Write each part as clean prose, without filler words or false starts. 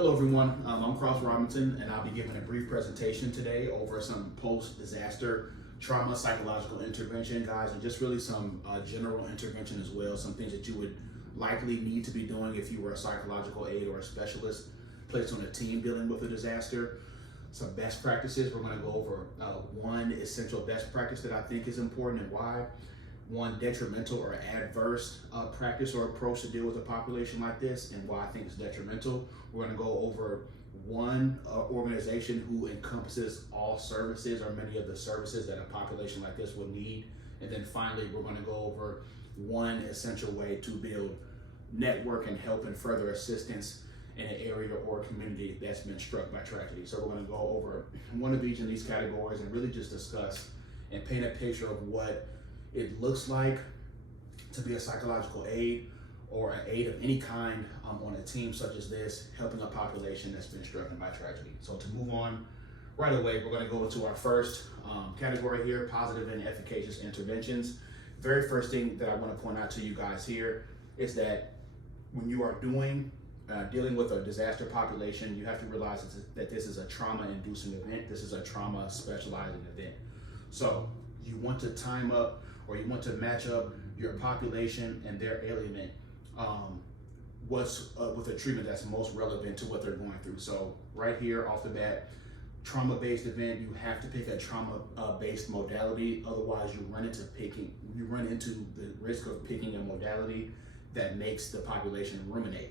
Hello everyone, I'm Cross Robinson and I'll be giving a brief presentation today over some post-disaster trauma psychological intervention, guys, and just really some general intervention as well, some things that you would likely need to be doing if you were a psychological aide or a specialist placed on a team dealing with a disaster. Some best practices, we're going to go over one essential best practice that I think is important and why, one detrimental or adverse practice or approach to deal with a population like this and why I think it's detrimental. We're going to go over one organization who encompasses all services or many of the services that a population like this will need. And then finally, we're going to go over one essential way to build network and help and further assistance in an area or community that's been struck by tragedy. So we're going to go over one of each in these categories and really just discuss and paint a picture of what it looks like to be a psychological aide or an aide of any kind on a team such as this, helping a population that's been stricken by tragedy. So to move on right away, we're going to go into our first category here, positive and efficacious interventions. Very first thing that I want to point out to you guys here is that when you are dealing with a disaster population, you have to realize that this is a trauma-inducing event. This is a trauma-specializing event. So you want to time up or you want to match up your population and their ailment with a treatment that's most relevant to what they're going through. So right here off the bat, trauma-based event, you have to pick a trauma-based modality. Otherwise, you run into the risk of picking a modality that makes the population ruminate,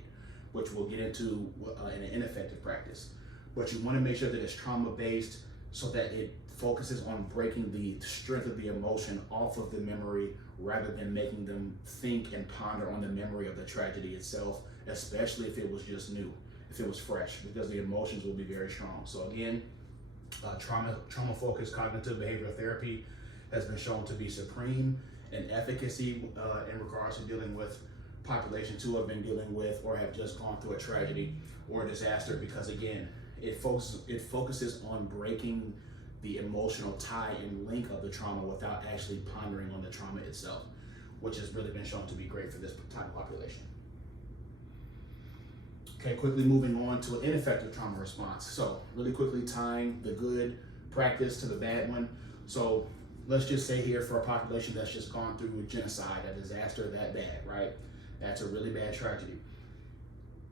which we'll get into in an ineffective practice. But you want to make sure that it's trauma-based so that it focuses on breaking the strength of the emotion off of the memory rather than making them think and ponder on the memory of the tragedy itself, especially if it was just new, if it was fresh, because the emotions will be very strong. So again, trauma-focused cognitive behavioral therapy has been shown to be supreme in efficacy in regards to dealing with populations who have been dealing with or have just gone through a tragedy or a disaster, because again, it focuses on breaking the emotional tie and link of the trauma without actually pondering on the trauma itself, which has really been shown to be great for this type of population. Okay, quickly moving on to an ineffective trauma response. So really quickly tying the good practice to the bad one. So let's just say here for a population that's just gone through a genocide, a disaster that bad, right? That's a really bad tragedy.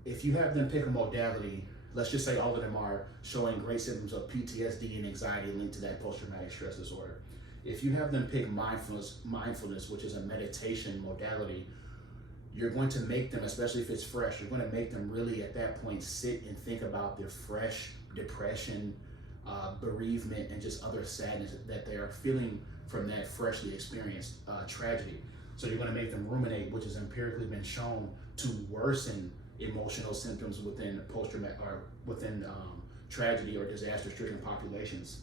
If you have them pick a modality, let's just say all of them are showing great symptoms of PTSD and anxiety linked to that post-traumatic stress disorder. If you have them pick mindfulness, which is a meditation modality, you're going to make them, especially if it's fresh, you're going to make them really at that point sit and think about their fresh depression, bereavement, and just other sadness that they are feeling from that freshly experienced tragedy. So you're going to make them ruminate, which has empirically been shown to worsen emotional symptoms within post-traumatic or within tragedy or disaster-stricken populations,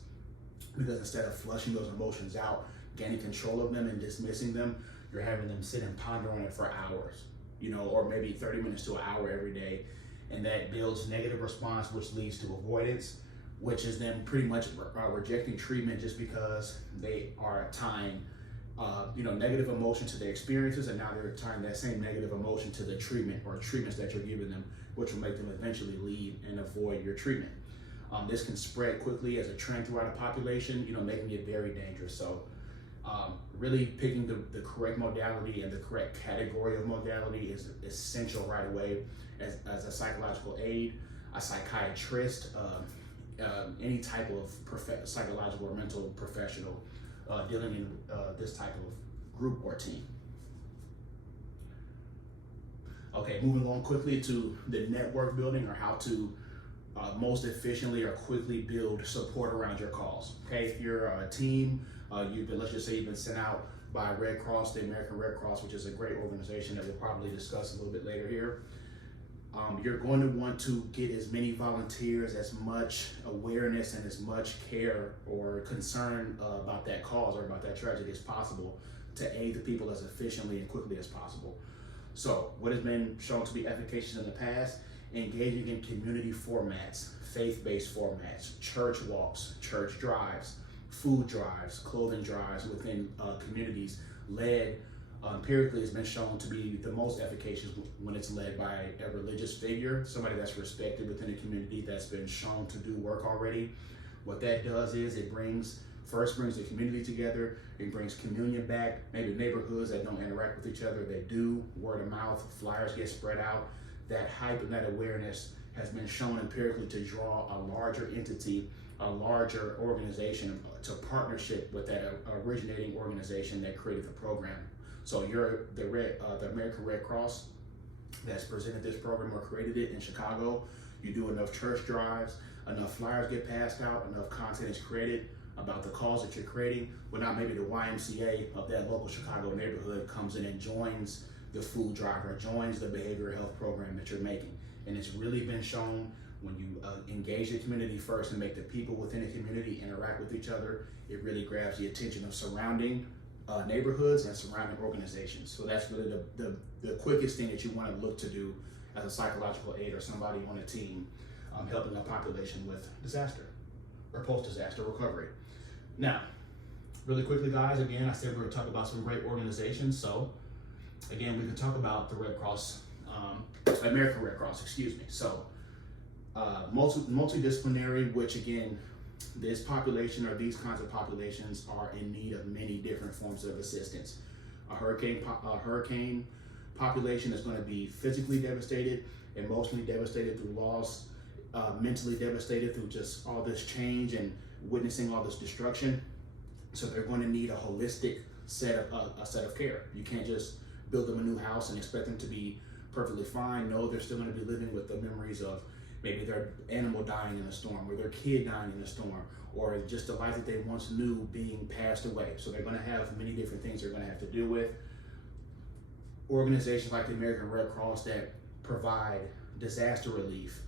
because instead of flushing those emotions out, gaining control of them and dismissing them, you're having them sit and ponder on it for hours, or maybe 30 minutes to an hour every day, and that builds negative response, which leads to avoidance, which is then pretty much rejecting treatment just because they are tying negative emotion to their experiences, and now they're tying that same negative emotion to the treatment or treatments that you're giving them, which will make them eventually leave and avoid your treatment. This can spread quickly as a trend throughout a population, making it very dangerous. So really picking the correct modality and the correct category of modality is essential right away as a psychological aide, a psychiatrist, any type of psychological or mental professional dealing in this type of group or team. Okay, moving on quickly to the network building, or how to most efficiently or quickly build support around your cause. Okay, if you're a team, let's just say you've been sent out by Red Cross, the American Red Cross, which is a great organization that we'll probably discuss a little bit later here. You're going to want to get as many volunteers, as much awareness and as much care or concern about that cause or about that tragedy as possible to aid the people as efficiently and quickly as possible. So what has been shown to be efficacious in the past, engaging in community formats, faith-based formats, church walks, church drives, food drives, clothing drives within communities led Empirically, it's been shown to be the most efficacious when it's led by a religious figure, somebody that's respected within a community that's been shown to do work already. What that does is it brings the community together, it brings communion back, maybe neighborhoods that don't interact with each other, they do, word of mouth, flyers get spread out. That hype and that awareness has been shown empirically to draw a larger entity, a larger organization to partnership with that originating organization that created the program. So you're the American Red Cross that's presented this program or created it in Chicago. You do enough church drives, enough flyers get passed out, enough content is created about the cause that you're creating. Well, now maybe the YMCA of that local Chicago neighborhood comes in and joins the food drive or joins the behavioral health program that you're making. And it's really been shown when you engage the community first and make the people within the community interact with each other, it really grabs the attention of surrounding neighborhoods and surrounding organizations. So that's really the quickest thing that you want to look to do as a psychological aid or somebody on a team helping a population with disaster or post-disaster recovery. Now, really quickly, guys, again, I said we're going to talk about some great organizations. So again, we can talk about the Red Cross, American Red Cross, excuse me. So multidisciplinary, which again, this population or these kinds of populations are in need of many different forms of assistance. A hurricane population is going to be physically devastated, emotionally devastated through loss, mentally devastated through just all this change and witnessing all this destruction. So they're going to need a holistic set of care. You can't just build them a new house and expect them to be perfectly fine. No, they're still going to be living with the memories of maybe their animal dying in a storm, or their kid dying in a storm, or just the life that they once knew being passed away. So they're going to have many different things they're going to have to deal with. Organizations like the American Red Cross that provide disaster relief,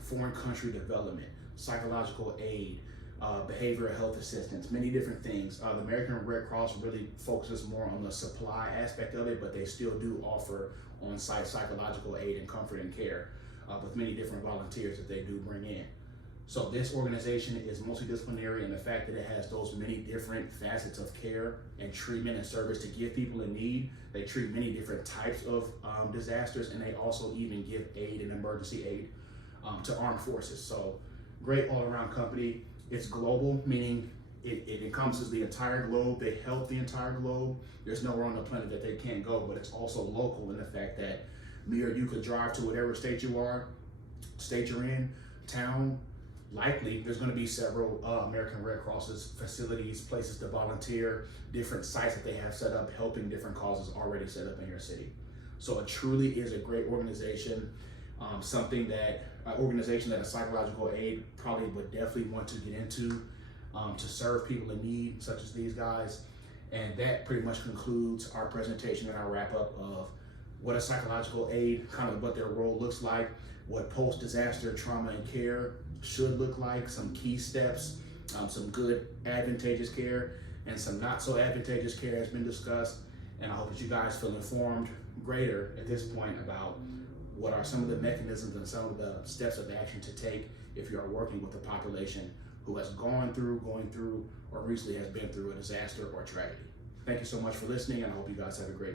foreign country development, psychological aid, behavioral health assistance, many different things. The American Red Cross really focuses more on the supply aspect of it, but they still do offer on-site psychological aid and comfort and care with many different volunteers that they do bring in. So this organization is multidisciplinary, and the fact that it has those many different facets of care and treatment and service to give people in need. They treat many different types of disasters, and they also even give aid and emergency aid to armed forces. So great all-around company. It's global, meaning it encompasses the entire globe. They help the entire globe. There's nowhere on the planet that they can't go, but it's also local in the fact that me or you could drive to whatever state you are, state you're in, town. Likely, there's going to be several American Red Crosses facilities, places to volunteer, different sites that they have set up, helping different causes already set up in your city. So it truly is a great organization, organization that a psychological aid probably would definitely want to get into to serve people in need, such as these guys. And that pretty much concludes our presentation and our wrap up of what a psychological aid, kind of what their role looks like, what post-disaster trauma and care should look like, some key steps, some good advantageous care, and some not so advantageous care has been discussed. And I hope that you guys feel informed greater at this point about what are some of the mechanisms and some of the steps of action to take if you are working with a population who has going through, or recently has been through a disaster or tragedy. Thank you so much for listening, and I hope you guys have a great